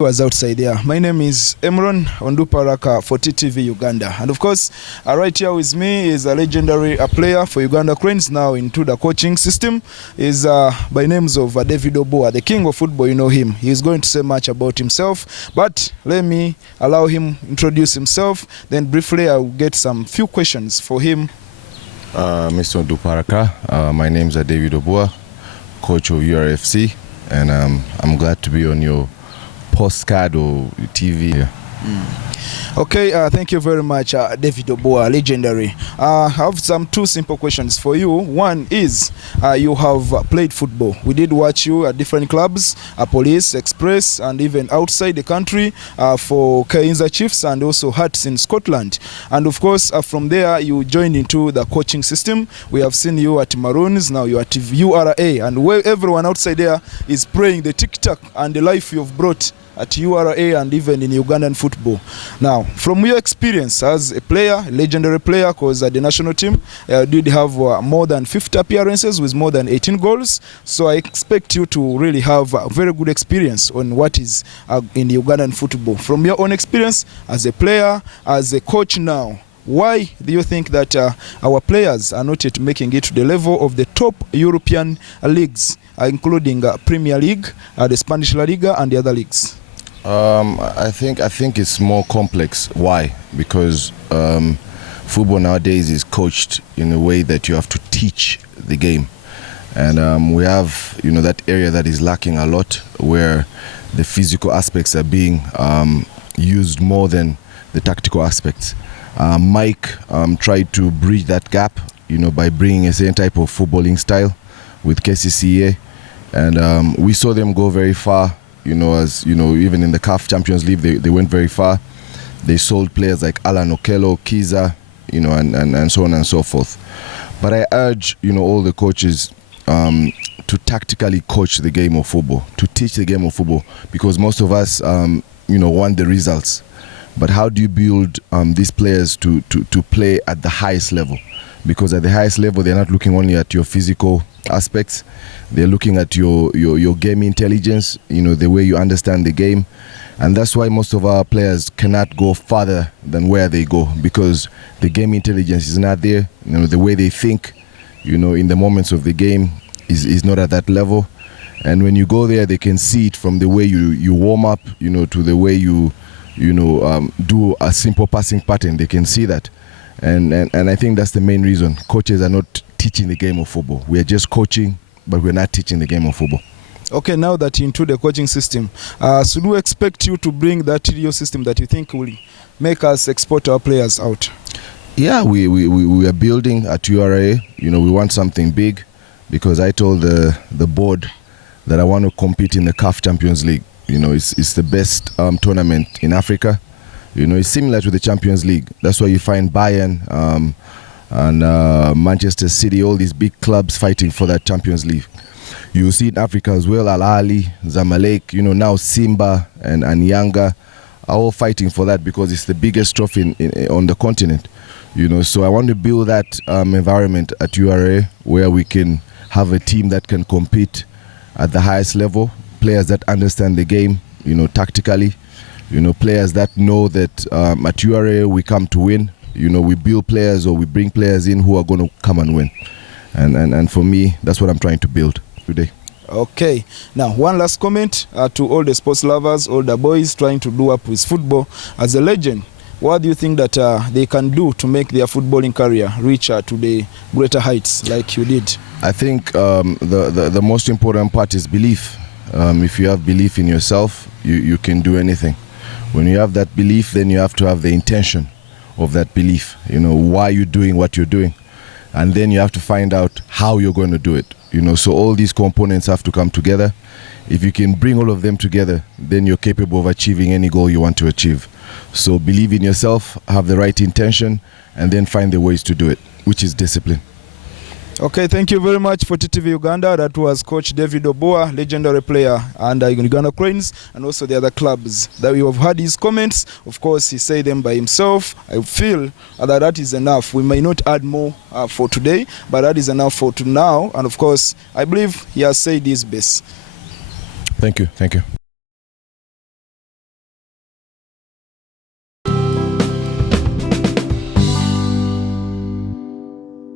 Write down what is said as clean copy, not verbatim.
Was outside there. My name is Emron Onduparaka for TTV Uganda, and of course right here with me is a legendary player for Uganda Cranes, now into the coaching system. Is by names of David Oboa, the king of football. You know him. He is going to say much about himself, but let me allow him introduce himself, then briefly I'll get some few questions for him. Mr. Onduparaka, my name is David Oboa, coach of URFC, and I'm glad to be on your postcard or TV. Okay, thank you very much, David Oboa, legendary. I have some two simple questions for you. One is, you have played football. We did watch you at different clubs, Police, Express, and even outside the country for Kayinza Chiefs and also Hearts in Scotland. And of course, from there, you joined into the coaching system. We have seen you at Maroons, now you're at URA, and where everyone outside there is praying the tic-tac and the life you've brought at URA and even in Ugandan football. Now, from your experience as a player, a legendary player, because the national team did have more than 50 appearances with more than 18 goals, so I expect you to really have a very good experience on what is in the Ugandan football. From your own experience as a player, as a coach now, why do you think that our players are not yet making it to the level of the top European leagues, including Premier League, the Spanish La Liga, and the other leagues? I think it's more complex. Why? Because football nowadays is coached in a way that you have to teach the game, and we have that area that is lacking a lot, where the physical aspects are being used more than the tactical aspects. Mike tried to bridge that gap, by bringing a certain type of footballing style with KCCA, and we saw them go very far. Even in the CAF Champions League, they went very far. They sold players like Alan Okello, Kiza, and so on and so forth. But I urge, all the coaches to tactically coach the game of football, to teach the game of football, because most of us, want the results. But how do you build these players to play at the highest level? Because at the highest level, they're not looking only at your physical aspects. They're looking at your game intelligence, the way you understand the game. And that's why most of our players cannot go farther than where they go, because the game intelligence is not there. The way they think, in the moments of the game is not at that level. And when you go there, they can see it from the way you warm up, to the way you do a simple passing pattern. They can see that. And I think that's the main reason coaches are not teaching the game of football. We are just coaching, but we're not teaching the game of football. Okay, now that into the coaching system, should we expect you to bring that TDO system that you think will make us export our players out? Yeah, we are building at URA. We want something big, because I told the board that I want to compete in the CAF Champions League. It's the best tournament in Africa. It's similar to the Champions League. That's why you find Bayern and Manchester City, all these big clubs fighting for that Champions League. You see in Africa as well, Al Ahly, Zamalek, now Simba and Yanga are all fighting for that, because it's the biggest trophy on the continent. So I want to build that environment at URA, where we can have a team that can compete at the highest level, players that understand the game, tactically, players that know that at URA we come to win. We build players, or we bring players in who are going to come and win. And for me, that's what I'm trying to build today. Okay. Now, one last comment to all the sports lovers, all the boys trying to do up with football. As a legend, what do you think that they can do to make their footballing career reach to the greater heights like you did? I think the most important part is belief. If you have belief in yourself, you can do anything. When you have that belief, then you have to have the intention of that belief, why you're doing what you're doing, and then you have to find out how you're going to do it. So all these components have to come together. If you can bring all of them together, then you're capable of achieving any goal you want to achieve. So believe in yourself, have the right intention, and then find the ways to do it, which is discipline. Okay, thank you very much for TTV Uganda. That was Coach David Oboa, legendary player under Uganda Cranes, and also the other clubs that we have heard his comments. Of course, he said them by himself. I feel that is enough. We may not add more for today, but that is enough for now. And of course, I believe he has said his best. Thank you.